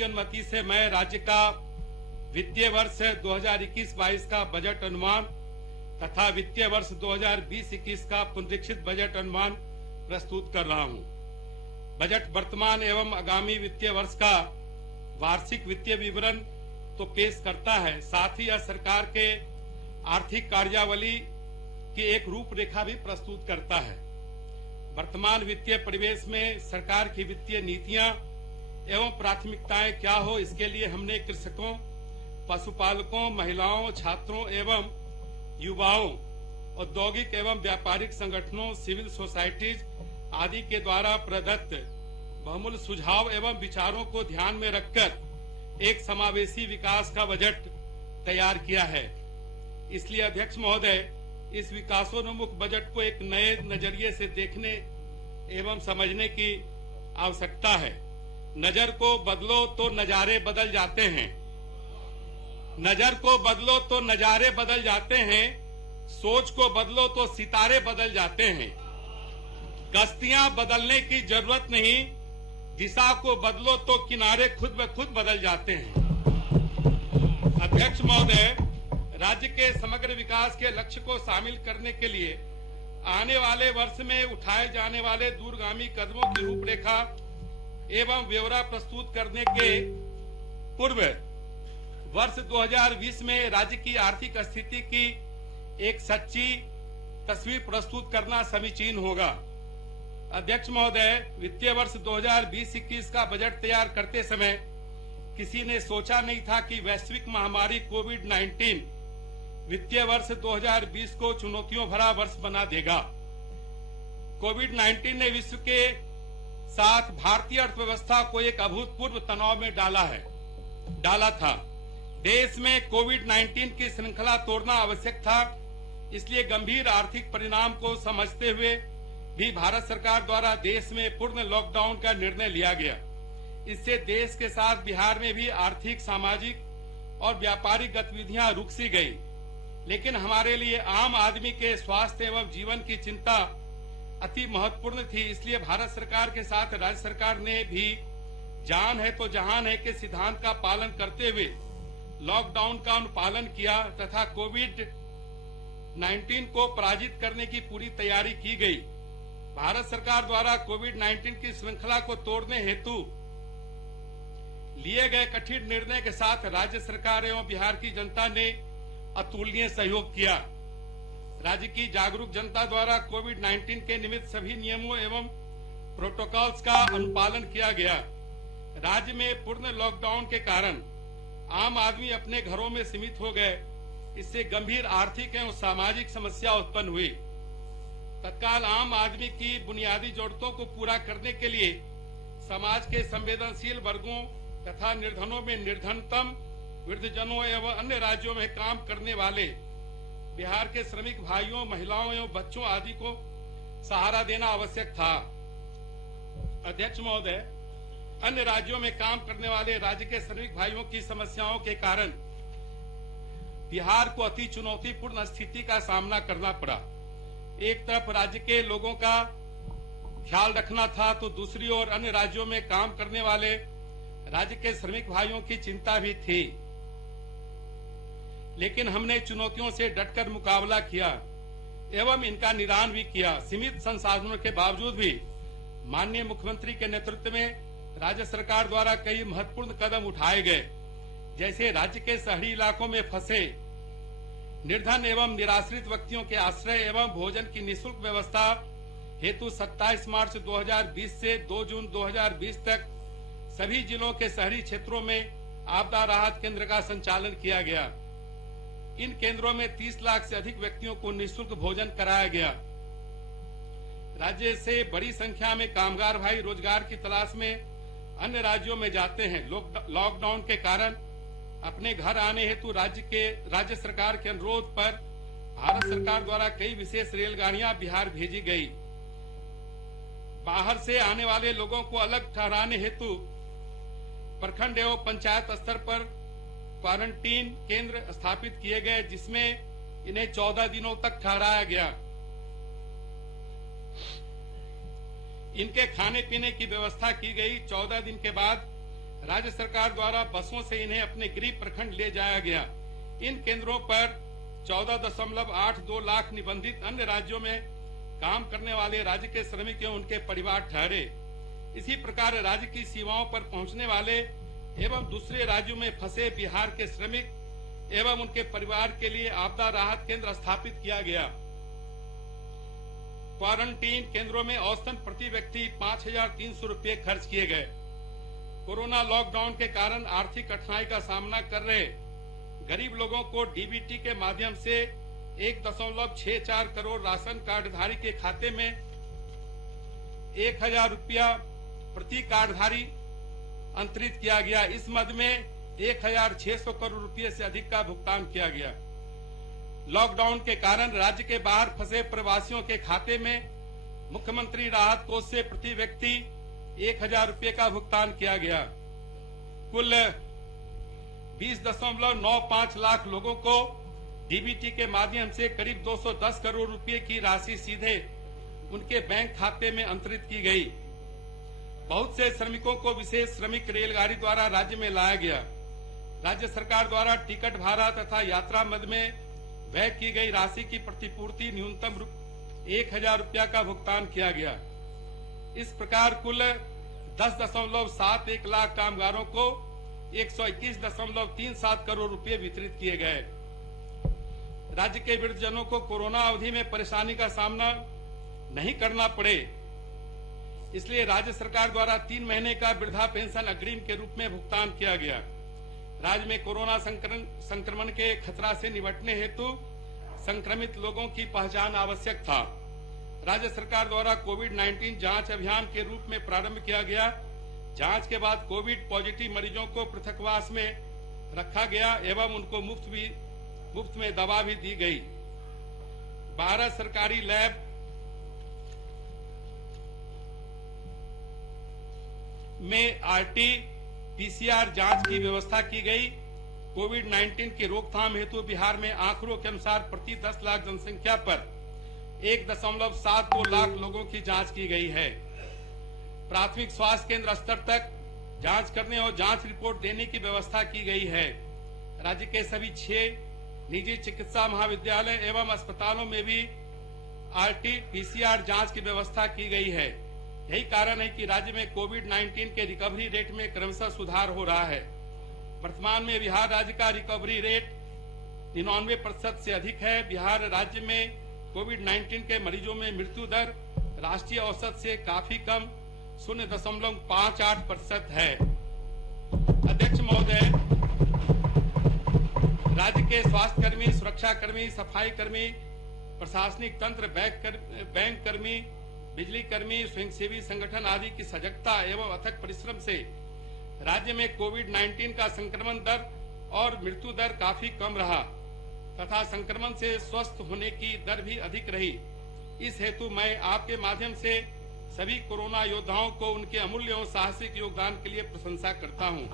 आपकी अनुमति से मैं राज्य का वित्तीय वर्ष 2021-22 का बजट अनुमान तथा वित्तीय वर्ष 2020-21 का पुनरीक्षित बजट अनुमान प्रस्तुत कर रहा हूं। बजट वर्तमान एवं आगामी वित्तीय वर्ष का वार्षिक वित्तीय विवरण तो पेश करता है, साथ ही यह सरकार के आर्थिक कार्यावली की एक रूपरेखा भी प्रस्तुत करता है। वर्तमान वित्तीय परिवेश में सरकार की वित्तीय नीतियां एवं प्राथमिकताएं क्या हो, इसके लिए हमने कृषकों, पशुपालकों, महिलाओं, छात्रों एवं युवाओं, औद्योगिक एवं व्यापारिक संगठनों, सिविल सोसाइटीज आदि के द्वारा प्रदत्त बहुमूल्य सुझाव एवं विचारों को ध्यान में रखकर एक समावेशी विकास का बजट तैयार किया है। इसलिए अध्यक्ष महोदय, इस विकासोन्मुख बजट को एक नए नजरिए से देखने एवं समझने की आवश्यकता है। नजर को बदलो तो नजारे बदल जाते हैं। नजर को बदलो तो नजारे बदल जाते हैं। सोच को बदलो तो सितारे बदल जाते हैं। कश्तियां बदलने की जरूरत नहीं, दिशा को बदलो तो किनारे खुद ब खुद बदल जाते हैं। अध्यक्ष महोदय, राज्य के समग्र विकास के लक्ष्य को शामिल करने के लिए आने वाले वर्ष में उठाए जाने वाले दूरगामी कदमों की रूपरेखा एवं ब्यौरा प्रस्तुत करने के पूर्व वर्ष 2020 में राज्य की आर्थिक स्थिति की एक सच्ची तस्वीर प्रस्तुत करना समीचीन होगा। अध्यक्ष महोदय, वित्तीय वर्ष 2020-21 का बजट तैयार करते समय किसी ने सोचा नहीं था कि वैश्विक महामारी कोविड-19 वित्तीय वर्ष 2020 को चुनौतियों भरा वर्ष बना देगा। कोविड-19 ने विश्व के साथ भारतीय अर्थव्यवस्था को एक अभूतपूर्व तनाव में डाला था। देश में कोविड-19 की श्रृंखला तोड़ना आवश्यक था। इसलिए गंभीर आर्थिक परिणाम को समझते हुए भी भारत सरकार द्वारा देश में पूर्ण लॉकडाउन का निर्णय लिया गया। इससे देश के साथ बिहार में भी आर्थिक, सामाजिक और व्यापारिक गतिविधियां रुक सी गई। लेकिन हमारे लिए आम आदमी के स्वास्थ्य एवं जीवन की चिंता अति महत्वपूर्ण थी। इसलिए भारत सरकार के साथ राज्य सरकार ने भी जान है तो जहान है के सिद्धांत का पालन करते हुए लॉकडाउन का अनुपालन किया तथा कोविड-19 को पराजित करने की पूरी तैयारी की गई। भारत सरकार द्वारा कोविड-19 की श्रृंखला को तोड़ने हेतु लिए गए कठिन निर्णय के साथ राज्य सरकार एवं बिहार की जनता ने अतुलनीय सहयोग किया। राज्य की जागरूक जनता द्वारा कोविड-19 के निमित्त सभी नियमों एवं प्रोटोकॉल्स का अनुपालन किया गया। राज्य में पूर्ण लॉकडाउन के कारण आम आदमी अपने घरों में सीमित हो गए। इससे गंभीर आर्थिक एवं सामाजिक समस्या उत्पन्न हुई। तत्काल आम आदमी की बुनियादी जरूरतों को पूरा करने के लिए समाज के संवेदनशील वर्गों तथा निर्धनों में निर्धनतम, वृद्धजनों एवं अन्य राज्यों में काम करने वाले बिहार के श्रमिक भाइयों, महिलाओं एवं बच्चों आदि को सहारा देना आवश्यक था। अध्यक्ष महोदय, अन्य राज्यों में काम करने वाले राज्य के श्रमिक भाइयों की समस्याओं के कारण बिहार को अति चुनौतीपूर्ण स्थिति का सामना करना पड़ा। एक तरफ राज्य के लोगों का ख्याल रखना था तो दूसरी ओर अन्य राज्यों में काम करने वाले राज्य के श्रमिक भाइयों की चिंता भी थी। लेकिन हमने चुनौतियों से डटकर मुकाबला किया एवं इनका निदान भी किया। सीमित संसाधनों के बावजूद भी माननीय मुख्यमंत्री के नेतृत्व में राज्य सरकार द्वारा कई महत्वपूर्ण कदम उठाए गए। जैसे राज्य के शहरी इलाकों में फंसे निर्धन एवं निराश्रित व्यक्तियों के आश्रय एवं भोजन की निःशुल्क व्यवस्था हेतु 27 मार्च 2020 से 2 जून 2020 तक सभी जिलों के शहरी क्षेत्रों में आपदा राहत केंद्र का संचालन किया गया। इन केंद्रों में 30 लाख से अधिक व्यक्तियों को निःशुल्क भोजन कराया गया। राज्य से बड़ी संख्या में कामगार भाई रोजगार की तलाश में अन्य राज्यों में जाते हैं। लॉकडाउन के कारण अपने घर आने हेतु राज्य सरकार के अनुरोध पर भारत सरकार द्वारा कई विशेष रेलगाड़ियां बिहार भेजी गई। बाहर से आने वाले लोगों को अलग ठहराने हेतु प्रखंड एवं पंचायत स्तर पर क्वारंटीन केंद्र स्थापित किए गए, जिसमें इन्हें 14 दिनों तक ठहराया गया। इनके खाने पीने की व्यवस्था की गई। 14 दिन के बाद राज्य सरकार द्वारा बसों से इन्हें अपने गृह प्रखंड ले जाया गया। इन केंद्रों पर 14.82 लाख निबंधित अन्य राज्यों में काम करने वाले राज्य के श्रमिक एवं उनके परिवार ठहरे। इसी प्रकार राज्य की सीमाओं पर पहुंचने वाले एवं दूसरे राज्यों में फंसे बिहार के श्रमिक एवं उनके परिवार के लिए आपदा राहत केंद्र स्थापित किया गया। क्वारंटीन केंद्रों में औसतन प्रति व्यक्ति 5,300 रुपये खर्च किए गए। कोरोना लॉकडाउन के कारण आर्थिक कठिनाई का सामना कर रहे गरीब लोगों को डीबीटी के माध्यम से 1.64 करोड़ राशन कार्डधारी के खाते में 1,000 रुपया प्रति कार्डधारी अंतरित किया गया। इस मद में 1,600 करोड़ रुपये से अधिक का भुगतान किया गया। लॉकडाउन के कारण राज्य के बाहर फंसे प्रवासियों के खाते में मुख्यमंत्री राहत कोष से प्रति व्यक्ति 1,000 रुपये का भुगतान किया गया। कुल 20.95 लाख लोगों को डीबीटी के माध्यम से करीब 210 करोड़ रुपए की राशि सीधे उनके बैंक खाते में अंतरित की गई। बहुत से श्रमिकों को विशेष श्रमिक रेलगाड़ी द्वारा राज्य में लाया गया। राज्य सरकार द्वारा टिकट भाड़ा तथा यात्रा मद में व्यय की गई राशि की प्रतिपूर्ति न्यूनतम 1,000 रुपया का भुगतान किया गया। इस प्रकार कुल 10.71 लाख कामगारों को 121.37 करोड़ रुपए वितरित किए गए। राज्य के वृद्धजनों को कोरोना अवधि में परेशानी का सामना नहीं करना पड़े, इसलिए राज्य सरकार द्वारा 3 महीने का वृद्धा पेंशन अग्रिम के रूप में भुगतान किया गया। राज्य में कोरोना संक्रमण के खतरा से निपटने हेतु संक्रमित लोगों की पहचान आवश्यक था। राज्य सरकार द्वारा कोविड-19 जांच अभियान के रूप में प्रारंभ किया गया। जांच के बाद कोविड पॉजिटिव मरीजों को पृथकवास में रखा गया एवं उनको मुफ्त में दवा भी दी गई। 12 सरकारी लैब में आरटी-पीसीआर जांच की व्यवस्था की गई। कोविड-19 की रोकथाम हेतु बिहार में आंकड़ों के अनुसार प्रति 10 लाख जनसंख्या पर 1.72 लाख लोगों की जांच की गई है। प्राथमिक स्वास्थ्य केंद्र स्तर तक जांच करने और जांच रिपोर्ट देने की व्यवस्था की गई है। राज्य के सभी 6 निजी चिकित्सा महाविद्यालय एवं अस्पतालों में भी आरटी-पीसीआर जांच की व्यवस्था की गई है। यही कारण है कि राज्य में कोविड-19 के रिकवरी रेट में क्रमशः सुधार हो रहा है। वर्तमान में बिहार राज्य का रिकवरी रेट 99% से अधिक है। बिहार राज्य में कोविड-19 के मरीजों में मृत्यु दर राष्ट्रीय औसत से काफी कम 0.58% है। अध्यक्ष महोदय, राज्य के स्वास्थ्य कर्मी, सुरक्षा कर्मी, सफाई कर्मी, प्रशासनिक तंत्र, बैंक कर्मी, बिजली कर्मी, स्वयंसेवी संगठन आदि की सजगता एवं अथक परिश्रम से राज्य में कोविड-19 का संक्रमण दर और मृत्यु दर काफी कम रहा तथा संक्रमण से स्वस्थ होने की दर भी अधिक रही। इस हेतु मैं आपके माध्यम से सभी कोरोना योद्धाओं को उनके अमूल्य एवं साहसिक योगदान के लिए प्रशंसा करता हूं।